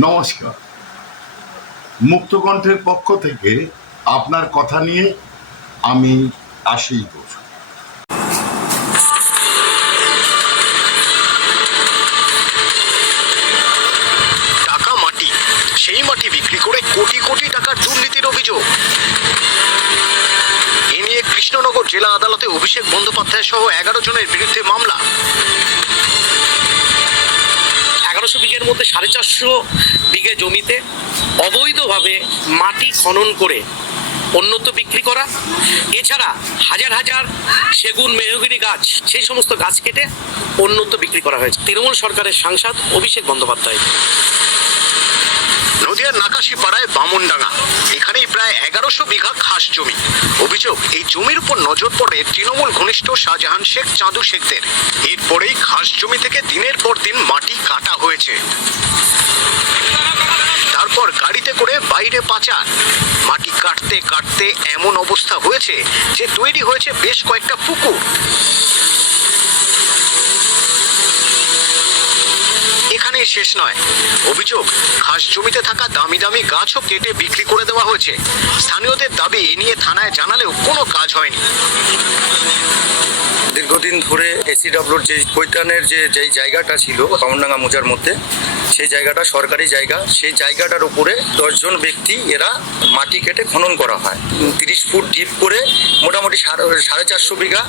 নমস্কার। মুক্তকণ্ঠের পক্ষ থেকে আপনার কথা নিয়ে আমি আশিস ঘোষ। টাকা মাটি, সেই মাটি বিক্রি করে কোটি কোটি টাকার দুর্নীতির অভিযোগ। এ নিয়ে কৃষ্ণনগর জেলা আদালতে অভিষেক বন্দ্যোপাধ্যায় সহ 11 জনের বিরুদ্ধে মামলা। 1100 বিঘের মধ্যে 450 বিঘে জমিতে অবৈধভাবে মাটি খনন করে অন্যত্র বিক্রি করা, এছাড়া হাজার হাজার সেগুন মেহগিনি গাছ, সেই সমস্ত গাছ কেটে অন্যত্র বিক্রি করা হয়েছে। তৃণমূল সরকারের সাংসদ অভিষেক বন্দ্যোপাধ্যায়। নদিয়ার নাকাশিপাড়ায় বামনডাঙ্গা, এখানেই প্রায় 1100 বিঘা খাস জমি। অভিযোগ, এই জমির উপর নজর পড়ে তৃণমূল ঘনিষ্ঠ শাহজাহান শেখ, চাঁদু শেখদের। এরপরেই খাস জমি থেকে দিনের পর দিন মাটি কাটা হয়েছে, তারপর গাড়িতে করে বাইরে পাচার। মাটি কাটতে কাটতে এমন অবস্থা হয়েছে যে তৈরি হয়েছে বেশ কয়েকটা পুকুর। এখানেই শেষ নয়, অভিযোগ খাস জমিতে থাকা দামি দামি গাছও কেটে বিক্রি করে দেওয়া হয়েছে। স্থানীয়দের দাবি, এ নিয়ে থানায় জানালেও কোনো কাজ হয়নি। দীর্ঘদিন ধরে এসিডব্লিউর যে কৈতানের যেই জায়গাটা ছিল বামনডাঙ্গা মোজার মধ্যে, সেই জায়গাটা সরকারি জায়গা। সেই জায়গাটার উপরে 10 জন ব্যক্তি এরা মাটি কেটে খনন করা হয়। 30 ফুট ডিপ করে মোটামুটি 450 বিঘা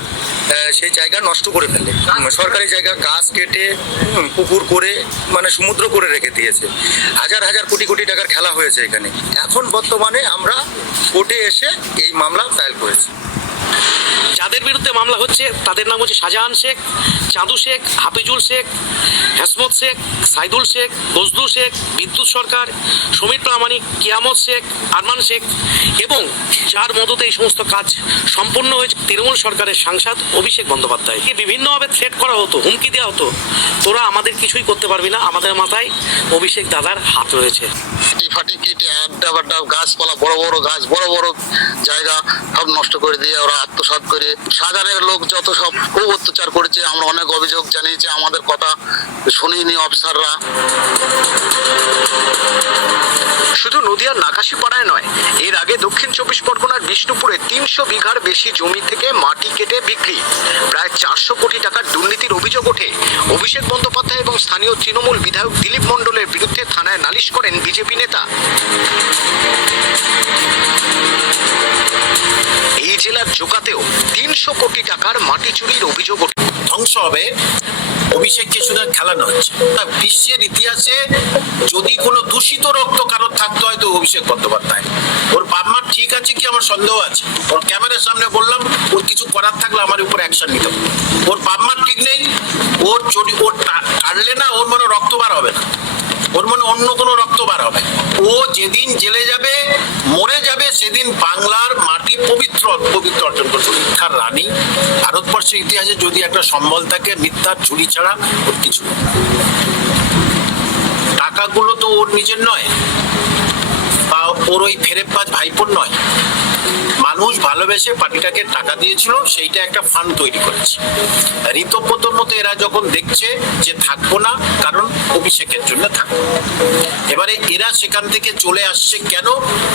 সেই জায়গা নষ্ট করে ফেলে। সরকারি জায়গা গাছ কেটে পুকুর করে, মানে সমুদ্র করে রেখে দিয়েছে। হাজার হাজার কোটি কোটি টাকার খেলা হয়েছে এখানে। এখন বর্তমানে আমরা কোর্টে এসে এই মামলা ফাইল করেছি। যাদের বিরুদ্ধে মামলা হচ্ছে তাদের নাম হচ্ছে শাহজাহান শেখ, চাঁদু শেখ, হাফিজুল শেখ, হেসমত শেখ, সাইদুল শেখ, বজদু শেখ, বিদ্যুৎ সরকার, সমীর প্রামাণিক, কিয়ামত শেখ, আরমান শেখ, এবং যার মদতে এই সমস্ত কাজ সম্পন্ন হয়েছে তৃণমূল সরকারের সাংসদ অভিষেক বন্দ্যোপাধ্যায়। বিভিন্নভাবে থ্রেট করা হতো, হুমকি দেওয়া হতো, তোরা আমাদের কিছুই করতে পারবি না, আমাদের মাথায় অভিষেক দাদার হাত রয়েছে। ফাটি কেটে আড্ডা গাছপালা, বড় বড় গাছ, বড় বড় জায়গা সব নষ্ট করে দিয়ে ওরা আত্মসাৎ করে শাহজাহানের লোক যত সব খুব অত্যাচার করেছে। আমরা অনেক অভিযোগ জানিয়েছি, আমাদের কথা শুনিনি অফিসাররা। শুধু নদিয়ার নাকাশিপাড়ায় নয়, এর আগে দক্ষিণ 24 পরগনার বিষ্ণুপুরে 300 বিঘার বেশি জমি থেকে মাটি কেটে বিক্রি, প্রায় 400 কোটি টাকার দুর্নীতির অভিযোগ ওঠে। অভিষেক বন্দ্যোপাধ্যায় এবং স্থানীয় তৃণমূল বিধায়ক দিলীপ মণ্ডলের বিরুদ্ধে থানায় নালিশ করেন বিজেপি নেতা। এই জেলার জোকাতেও 300 কোটি টাকার মাটি চুরির অভিযোগ ওঠে। ধ্বংস হবে, অভিষেককে শুধু খেলানো হচ্ছে। বিশ্বের ইতিহাসে যদি কোনো দূষিত রক্ত কারোর থাকতে হয় তো অভিষেক বন্দ্যোপাধ্যায়। ওর বাপ মা ঠিক আছে কি আমার সন্দেহ আছে। ওর ক্যামেরার সামনে বললাম, ওর কিছু করার থাকলে আমার উপর অ্যাকশন নিতে হবে। ওর বাপ মা ঠিক নেই, ওর কাটলে না ওর মনে রক্ত বার হবে না, ওর মনে অন্য কোনো রক্ত বার হবে। ও যেদিন জেলে যাবে, মরে যাবে, সেদিন বাংলার মাটি পবিত্র অর্জন করবে। মিথ্যার রানী, ভারতবর্ষের ইতিহাসে যদি একটা সম্বল থাকে মিথ্যার চুরি ছাড়া ওর কিছু নেই। টাকাগুলো তো ওর নিজের নয়, বা ওর ওই ফেরেববাজ ভাইপোর নয়। মানুষ ভালোবেসে পার্টিটাকে টাকা দিয়েছিল, সেইটা একটা ফান্ড তৈরি করেছে। ঋতব্রতর মতো এরা যখন দেখছে যে থাকবো না, কারণ অভিষেকের জন্য থাকবো। এবারে এরা সেখান থেকে চলে আসছে কেন?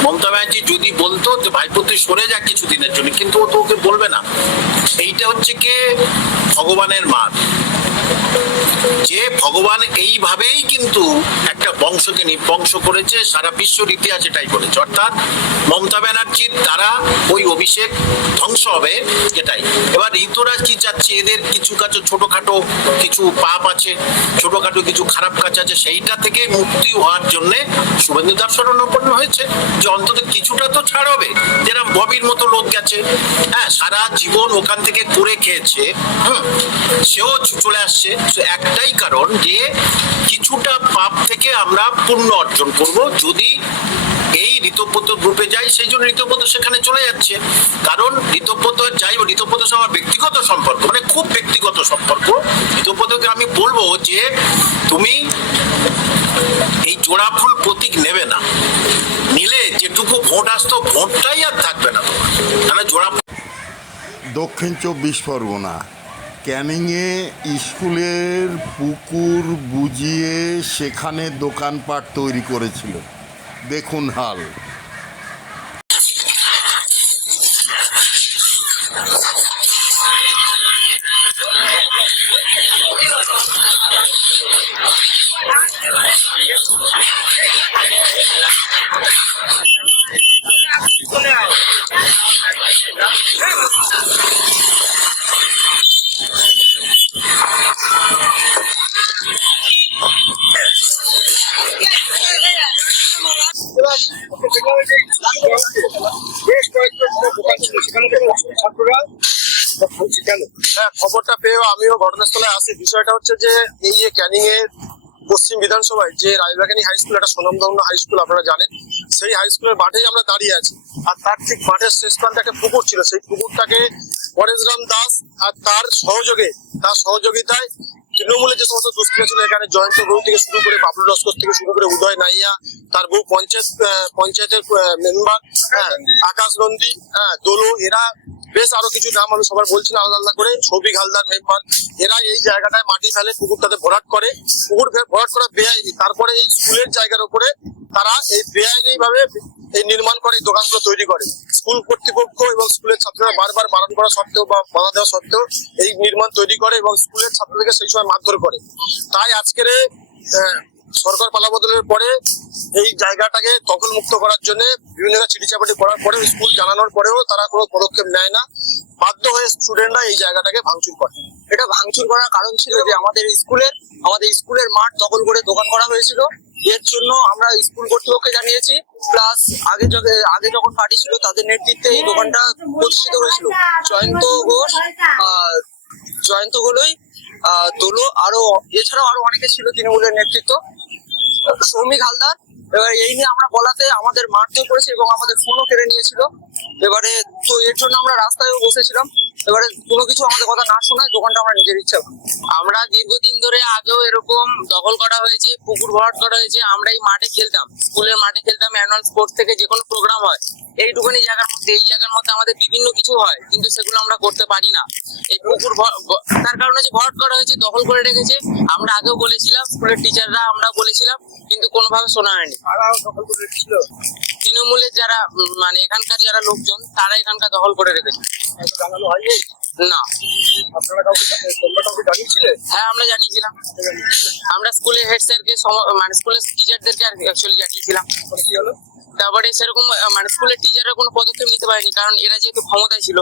মমতা ব্যানার্জি যদি বলতো যে ভাইপো তুই সরে যা কিছুদিনের জন্য, কিন্তু ও তো ওকে বলবে না। এইটা হচ্ছে কি ভগবানের মান, যে ভগবান এইভাবেই কিন্তু একটা বংশকে নির্বংশ করেছে, সারা বিশ্বর ইতিহাস এটাই বলেছে। অর্থাৎ মমতা ব্যানার্জির দ্বারা ওই অভিষেক ধ্বংস হবে, এটাই। এবার ঋতুরা কি চাচ্ছে, এদের কিছু ছোটখাটো কিছু পাপ আছে, ছোটখাটো কিছু খারাপ কাজ আছে, সেইটা থেকে মুক্তি হওয়ার জন্য শুভেন্দু দাস শরণাপন্ন হয়েছে যে অন্তত কিছুটা তো ছাড় হবে। যেরকম ববির মতো লোক গেছে, হ্যাঁ, সারা জীবন ওখান থেকে করে খেয়েছে, সেও চলে আসছে। একটাই কারণ যে কিছুটা পাপ থেকে আমরা পুণ্য অর্জন করব যদি এই ঋতব্রত গ্রুপে যাই। সেই জন্য ঋতব্রত সেখানে চলে যাচ্ছে। কারণ ঋতব্রত যাইব, ঋতব্রত আমার ব্যক্তিগত সম্পর্ক, মানে খুব ব্যক্তিগত সম্পর্ক। ঋতব্রতকে আমি বলবো যে তুমি এই জোড়া ফুল প্রতীক নেবে না, নিলে যেটুকু ভোট আসতো ভোটটাই আর থাকবে না তোমার। তাহলে জোড়া। দক্ষিণ 24 পরগনা ক্যানিংয়ে স্কুলের পুকুর বুজিয়ে সেখানে দোকানপাট তৈরি করেছিল। দেখুন হাল। হ্যাঁ, খবরটা পেয়েও আমিও ঘটনাস্থলে আসি। বিষয়টা হচ্ছে যে এই যে ক্যানিং এর পশ্চিম বিধানসভায় যে রায়বাগানী হাই স্কুল, একটা সুনামধন্য হাই স্কুল আপনারা জানেন, সেই হাই স্কুলের মাঠেই আমরা দাঁড়িয়ে আছি। আর তার ঠিক মাঠের শেষ প্রান্তে একটা পুকুর ছিল। সেই পুকুরটাকে পরেশরাম দাস আর তার সহযোগিতায় তৃণমূলের যে সমস্ত দুষ্কৃতি ছিল, এখানে জয়ন্ত গুরু থেকে শুরু করে বাবলু লস্কর থেকে শুরু করে উদয় নাইয়া, তার বহু পঞ্চায়েতের মেম্বার, আকাশ নন্দী, দোলো, এরা বেশ আরো কিছু নাম আমি সবার বলছি না, আলাদা আলাদা করে, সৌভিক হালদার মেম্বার, এরা এই জায়গাটায় মাটি ফেলে, পুকুরটাতে ভরাট করে। পুকুর ভরাট করা বেআইনি। তারপরে এই স্কুলের জায়গার উপরে তারা এই বেআইনি ভাবে এই নির্মাণ করে, এই দোকানগুলো তৈরি করে। স্কুল কর্তৃপক্ষ এবং স্কুলের ছাত্ররা বারবার বারণ করা সত্ত্বেও বা বাধা দেওয়া সত্ত্বেও এই নির্মাণ তৈরি করে এবং স্কুলের ছাত্রদেরকে সেই সময় মারধর করে। তাই আজকের সরকার পালাবদলের পরে এই জায়গাটাকে দখল মুক্ত করার জন্য বিভিন্ন চিঠিচাপাটি করার পরেও, স্কুল জানানোর পরেও তারা কোনো পদক্ষেপ নেয় না। বাধ্য হয়ে স্টুডেন্টরা এই জায়গাটাকে ভাঙচুর করে। এটা ভাঙচুর করার কারণ ছিল যে আমাদের স্কুলের মাঠ দখল করে দোকান করা হয়েছিল। এর জন্য আমরা স্কুল কর্তৃপক্ষকে জানিয়েছি, প্লাস আগে যখন পার্টি ছিল তাদের নেতৃত্বে এই দোকানটা প্রতিষ্ঠিত হয়েছিল। জয়ন্ত গোলই, দোলো, আরো এছাড়াও আরো অনেকে ছিল তৃণমূলের নেতৃত্ব, সৌমিক হালদার। এবার এই নিয়ে আমরা বলাতে আমাদের মারধর করেছে এবং আমাদের ফোনও কেড়ে নিয়েছিল। এবারে তো এর জন্য আমরা রাস্তায়ও বসেছিলাম। এবারে কোনো কিছু আমাদের কথা না শোনায় দোকানটা আমরা নিজের ইচ্ছা। আমরা দীর্ঘদিন ধরে আগেও এরকম দখল করা হয়েছে, পুকুর ভরাট করা হয়েছে। আমরা এই মাঠে খেলতাম, স্কুলের মাঠে খেলতাম, অ্যানুয়াল স্পোর্টস থেকে যে কোনো প্রোগ্রাম হয় এইটুকুনি জায়গার মধ্যে, এই জায়গার মধ্যে আমাদের বিভিন্ন কিছু হয়, কিন্তু সেগুলো আমরা করতে পারি না। এই পুকুর তার কারণে যে ভরাট করা হয়েছে, দখল করে রেখেছে। আমরা আগেও বলেছিলাম, স্কুলের টিচাররা আমরা বলেছিলাম, কিন্তু কোনোভাবে শোনা হয়নি। তৃণমূলের যারা মানে এখানকার যারা লোকজন, তারা এখানকার দখল করে রেখেছে। না, হ্যাঁ আমরা জানিয়েছিলাম। আমরা স্কুলের হেড স্যারকে, মানে স্কুলের টিচারদেরকে অ্যাকচুয়ালি জানিয়েছিলাম। তারপরে সেরকম মানে স্কুলের টিচাররা কোনো পদক্ষেপ নিতে পারেনি, কারণ এরা যেহেতু ক্ষমতায় ছিল,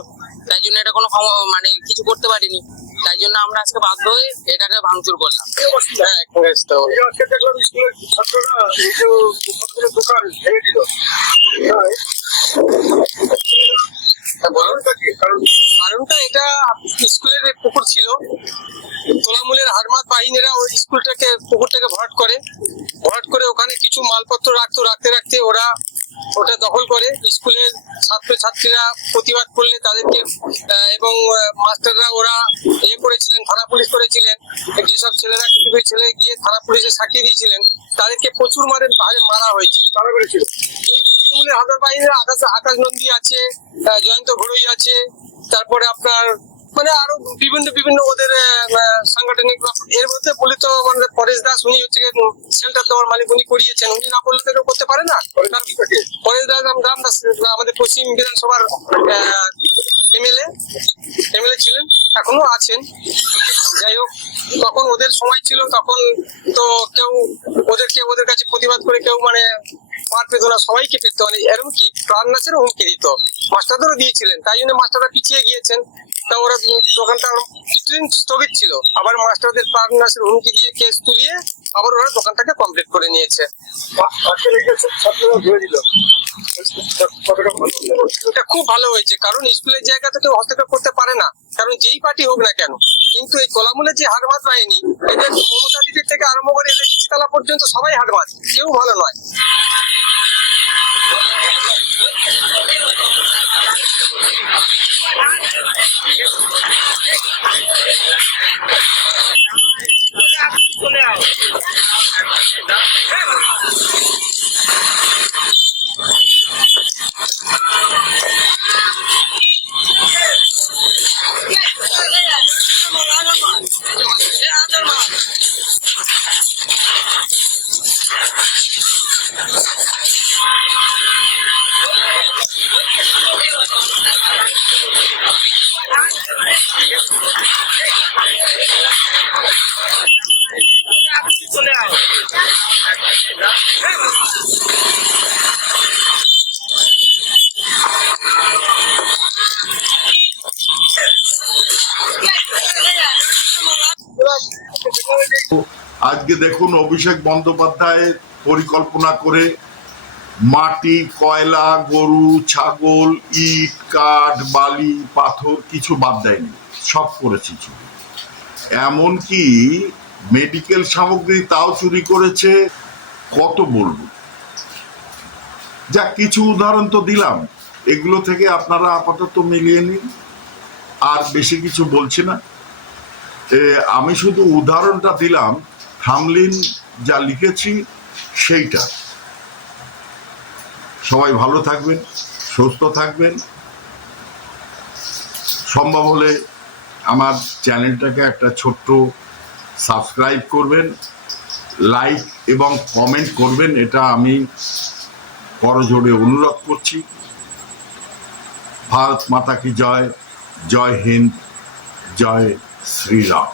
তাই জন্য এটা কোনো মানে কিছু করতে পারেনি। তাই জন্য আমরা আজকে বাধ্য হয়ে এটাকে ভাঙচুর করলাম। কারণটা এটা স্কুলের পুকুর ছিল, তোলামূলের হারমাত বাহিনীরা ওই পুকুরটাকে ভরাট করে ওখানে কিছু মালপত্র রাখতে রাখতে ওরা ওটা দখল করে। স্কুলের ছাত্রছাত্রীরা প্রতিবাদ করলে তাদেরকে এবং মাস্টাররা ওরা করেছিলেন, থানা পুলিশ করেছিলেন। যেসব ছেলেরা কিছু ছেলে গিয়ে থানা পুলিশে সাক্ষী দিয়েছিলেন, তাদেরকে প্রচুর মারা হয়েছে। ওই তৃণমূলের হাজার বাহিনীর আকাশ নন্দী আছে, জয়ন্ত ঘড়ই আছে, তারপরে আপনার মানে আরো বিভিন্ন ওদের সাংগঠনিক। এর মধ্যে বলি তো মানে পরেশ দাস, উনি হচ্ছে সেন্টার দেওয়ার মালিক, উনি করিয়েছেন। উনি না করলে তো কেউ করতে পারে না। পরেশ দাস রামদাস আমাদের পশ্চিম বিধানসভার এমএলএ ছিলেন, এখনো আছেন। যাই হোক, তখন ওদের সময় ছিল, তখন তো কেউ ওদের কাছে প্রতিবাদ করে কেউ মানে মার পেত না, সবাইকে পেত। মানে এরকম কি প্রাণ নাচেরও হুমকি দিত, মাস্টারদেরও দিয়েছিলেন। তাই জন্য মাস্টাররা পিছিয়ে গিয়েছেন। তা ওরা দোকানটা কিছুদিন স্থগিত ছিল, আবার মাস্টারদের প্রাণ নাচের হুমকি দিয়ে কেস তুলিয়ে আবার ওরা দোকানটাকে কমপ্লিট করে নিয়েছে। এটা খুব ভালো হয়েছে, কারণ স্কুলের জায়গাতে কেউ হস্তক্ষেপ করতে পারে না, কারণ যেই পার্টি হোক না কেন। কিন্তু এই তোলামূলের যে হারমাত বাহিনী, এদের মমতা দিদির থেকে আরম্ভ করে এদের নিচতলা পর্যন্ত সবাই হারমাত, কেউ ভালো নয়। আজকে দেখুন অভিষেক বন্দ্যোপাধ্যায় পরিকল্পনা করে মাটি, কয়লা, গরু, ছাগল, ইট, কাঠ, বালি, পাথর কিছু বাদ দেয়নি, সব করেছে চুরি। এমনকি মেডিকেল সামগ্রী তাও চুরি করেছে। কত বলবো, যা কিছু উদাহরণ তো দিলাম, এগুলো থেকে আপনারা আপাতত মিলিয়ে নিন, আর বেশি কিছু বলছি না। আমি শুধু উদাহরণটা দিলাম, থামলিন যা লিখেছি সেইটা। সবাই ভালো থাকবেন, সুস্থ থাকবেন। সম্ভব হলে আমার চ্যানেলটাকে একটা ছোট্ট সাবস্ক্রাইব করবেন, লাইক এবং কমেন্ট করবেন, এটা আমি করজোড়ে অনুরোধ করছি। ভারত মাতা কি জয়, জয় হিন্দ, জয় শ্রীরাম।